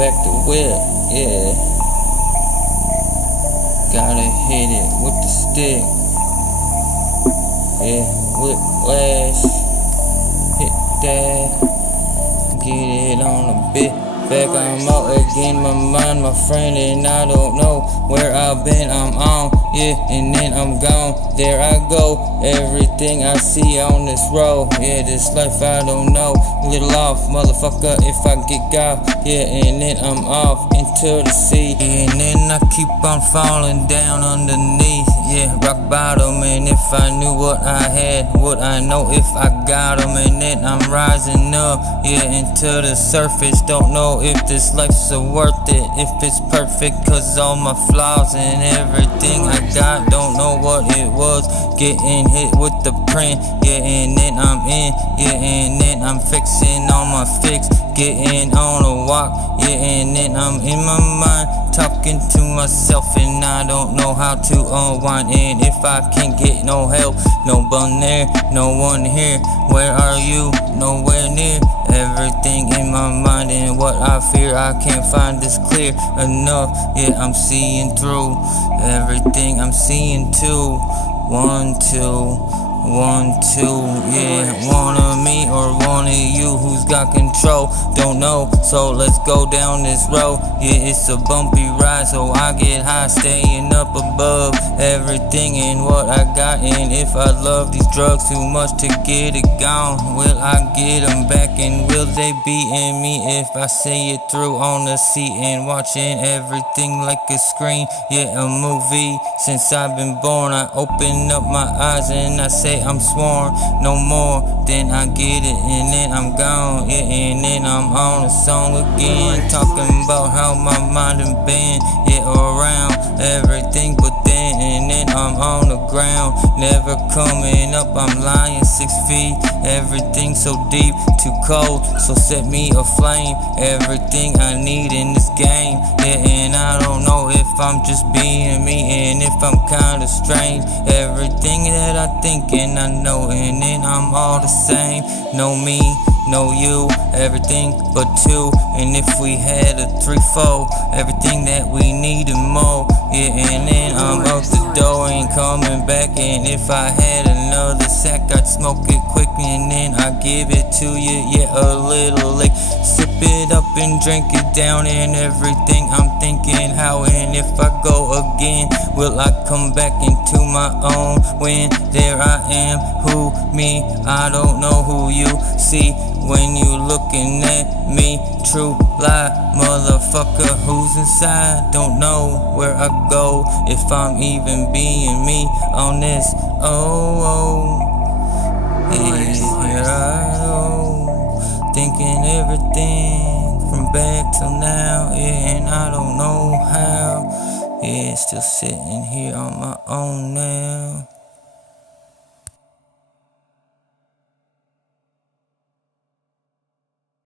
back the whip, yeah. Gotta hit it with the stick, yeah. Whiplash, hit that, get it on a bit. Back I'm out again, my mind, my friend, and I don't know where I've been. I'm on, yeah, and then I'm gone. There I go, everything I see on this road. Yeah, this life I don't know. Little off, motherfucker, if I get got, yeah, and then I'm off into the sea. And then I keep on falling down underneath, yeah, rock bottom. And if I knew what I had, would I know if I got them? And then I'm rising up, yeah, into the surface. Don't know if this life's so worth it, if it's perfect, cause all my flaws and everything I got, don't know what it was. Getting hit with the print, yeah, and then I'm in, yeah, and then I'm fixing all my fix. Getting on a walk, yeah, and then I'm in my mind, talking to myself, and I don't know how to unwind. And if I can't get no help, no one there, no one here, where are you? Nowhere near. Everything in my mind and what I fear, I can't find this clear enough. Yeah, I'm seeing through everything, I'm seeing too. 1, 2, 1, 2, yeah. One of me or one of you, who's got control? Don't know, so let's go down this road. Yeah, it's a bumpy ride, so I get high, staying up above everything and what I got. And if I love these drugs too much to get it gone, will I get them back, and will they be in me if I see it through on the seat and watching everything like a screen? Yeah, a movie. Since I've been born, I open up my eyes and I say I'm sworn, no more. Then I get it and then I'm gone, yeah, and then I'm on a song again, talking about how my mind done been, yeah, around everything, but then I'm on the ground, never coming up. I'm lying 6 feet, everything so deep, too cold, so set me aflame. Everything I need in this game, yeah, and I don't know if I'm just being me and if I'm kinda strange. Everything that I think and I know, and then I'm all the same. No me, no you, everything but two. And if we had a 3-4, everything that we need and more, yeah, and then I'm out the door, ain't coming back. And if I had another sack, I'd smoke it quick and then I give it to you, yeah, a little like sip it up and drink it down. And everything I'm thinking, how and if I go again, will I come back into my own when there I am? Who, me? I don't know who you see when you looking at me. True lie, motherfucker, who's inside? Don't know where I go, if I'm even being me on this. Here I go, thinking everything from back till now, yeah, and I don't know how. Yeah, still sitting here on my own now.